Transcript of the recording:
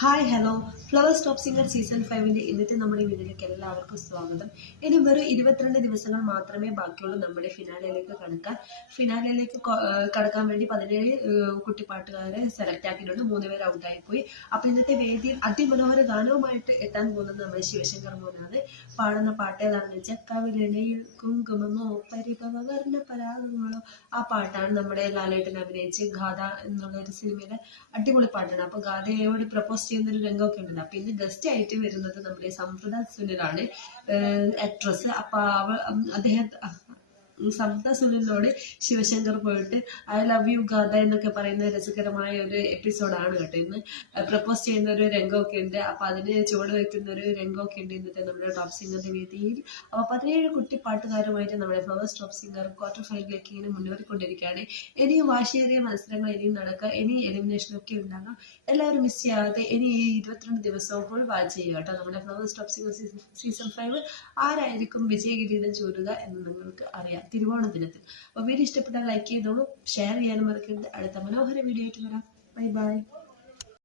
Hi hello flowers top singer season 5 ഇന്നത്തെ നമ്മുടെ വീഡിയോയിലേക്ക് എല്ലാവർക്കും സ്വാഗതം. ഇനി വെറും 22 ദിവസങ്ങൾ മാത്രമേ ബാക്കിയുള്ളൂ നമ്മുടെ ഫിനാലയിലേക്ക് കടക്കാൻ വേണ്ടി 17 കുട്ടിപ്പാട്ടുകാരെ സെലക്ട് ആക്കിയിട്ടുണ്ട്. 3 പേര് ഔട്ടായി പോയി. അപ്പൊ ഇന്നത്തെ വേദിയിൽ അതിമനോഹര ഗാനവുമായിട്ട് എത്താൻ പോകുന്നത് നമ്മുടെ ശിവശങ്കർ മോനാണ്. പാടുന്ന പാട്ട് ഏതാണെന്ന് വെച്ചാൽ കവിളിണയിൽ കുങ്കുമമോ പരിഭവവർണ്ണ പരാഗങ്ങളോ. ആ പാട്ടാണ് നമ്മുടെ ലാലേട്ടൻ അഭിനയിച്ച് ഗാഥ എന്നുള്ള ഒരു സിനിമയിലെ അടിപൊളി പാട്ടാണ്. അപ്പൊ ഗാഥയോട് പ്രപ്പോസ് ചെയ്യുന്ന ഒരു രംഗമൊക്കെ ഉണ്ടല്ലോ. അപ്പൊ ഇന്ന് ഗസ്റ്റ് ആയിട്ട് വരുന്നത് നമ്മുടെ സംവൃത സുനിലാണ്, ആക്ട്രസ്. അപ്പൊ അദ്ദേഹം സംവൃത സുനിലിനോട് ശിവശങ്കർ പോയിട്ട് ഐ ലവ് യു ഗാഥ എന്നൊക്കെ പറയുന്ന രസകരമായ ഒരു എപ്പിസോഡാണ് കേട്ടോ. ഇന്ന് പ്രപ്പോസ് ചെയ്യുന്ന ഒരു രംഗമൊക്കെ ഉണ്ട്. അപ്പൊ അതിന് ചുവട് വെക്കുന്ന ഒരു രംഗമൊക്കെ ഉണ്ട് ഇന്നത്തെ നമ്മുടെ ടോപ്പ് സിംഗറിന്റെ വേദിയിൽ. അപ്പൊ 17 കുട്ടി പാട്ടുകാരുമായിട്ട് നമ്മുടെ ഫ്ലവേഴ്സ് ടോപ്പ് സിംഗർ ക്വാർട്ടർ ഫൈനലിലേക്ക് ഇങ്ങനെ മുന്നേറിക്കൊണ്ടിരിക്കുകയാണ്. ഇനിയും വാശിയേറിയ മത്സരങ്ങൾ ഇനിയും നടക്കുക, ഇനി എലിമിനേഷനൊക്കെ ഉണ്ടാകാം. എല്ലാവരും മിസ് ചെയ്യാതെ ഇനി ഈ 22 ദിവസവും ഫുൾ വാച്ച് ചെയ്യുക കേട്ടോ. നമ്മുടെ ഫ്ലവേഴ്സ് ടോപ്പ് സിംഗർ സീസൺ 5 ആരായിരിക്കും വിജയകിരീടം ചൂടുക എന്ന് നിങ്ങൾക്ക് അറിയാം തിരുവോണ ദിനത്തിൽ. അപ്പോൾ വീഡിയോ ഇഷ്ടപ്പെട്ടാൽ ലൈക്ക് ചെയ്തോളൂ, ഷെയർ ചെയ്യാനും മറക്കരുത്. അടുത്ത മനോഹര വീഡിയോ ആയിട്ട് വരാം. Bye bye.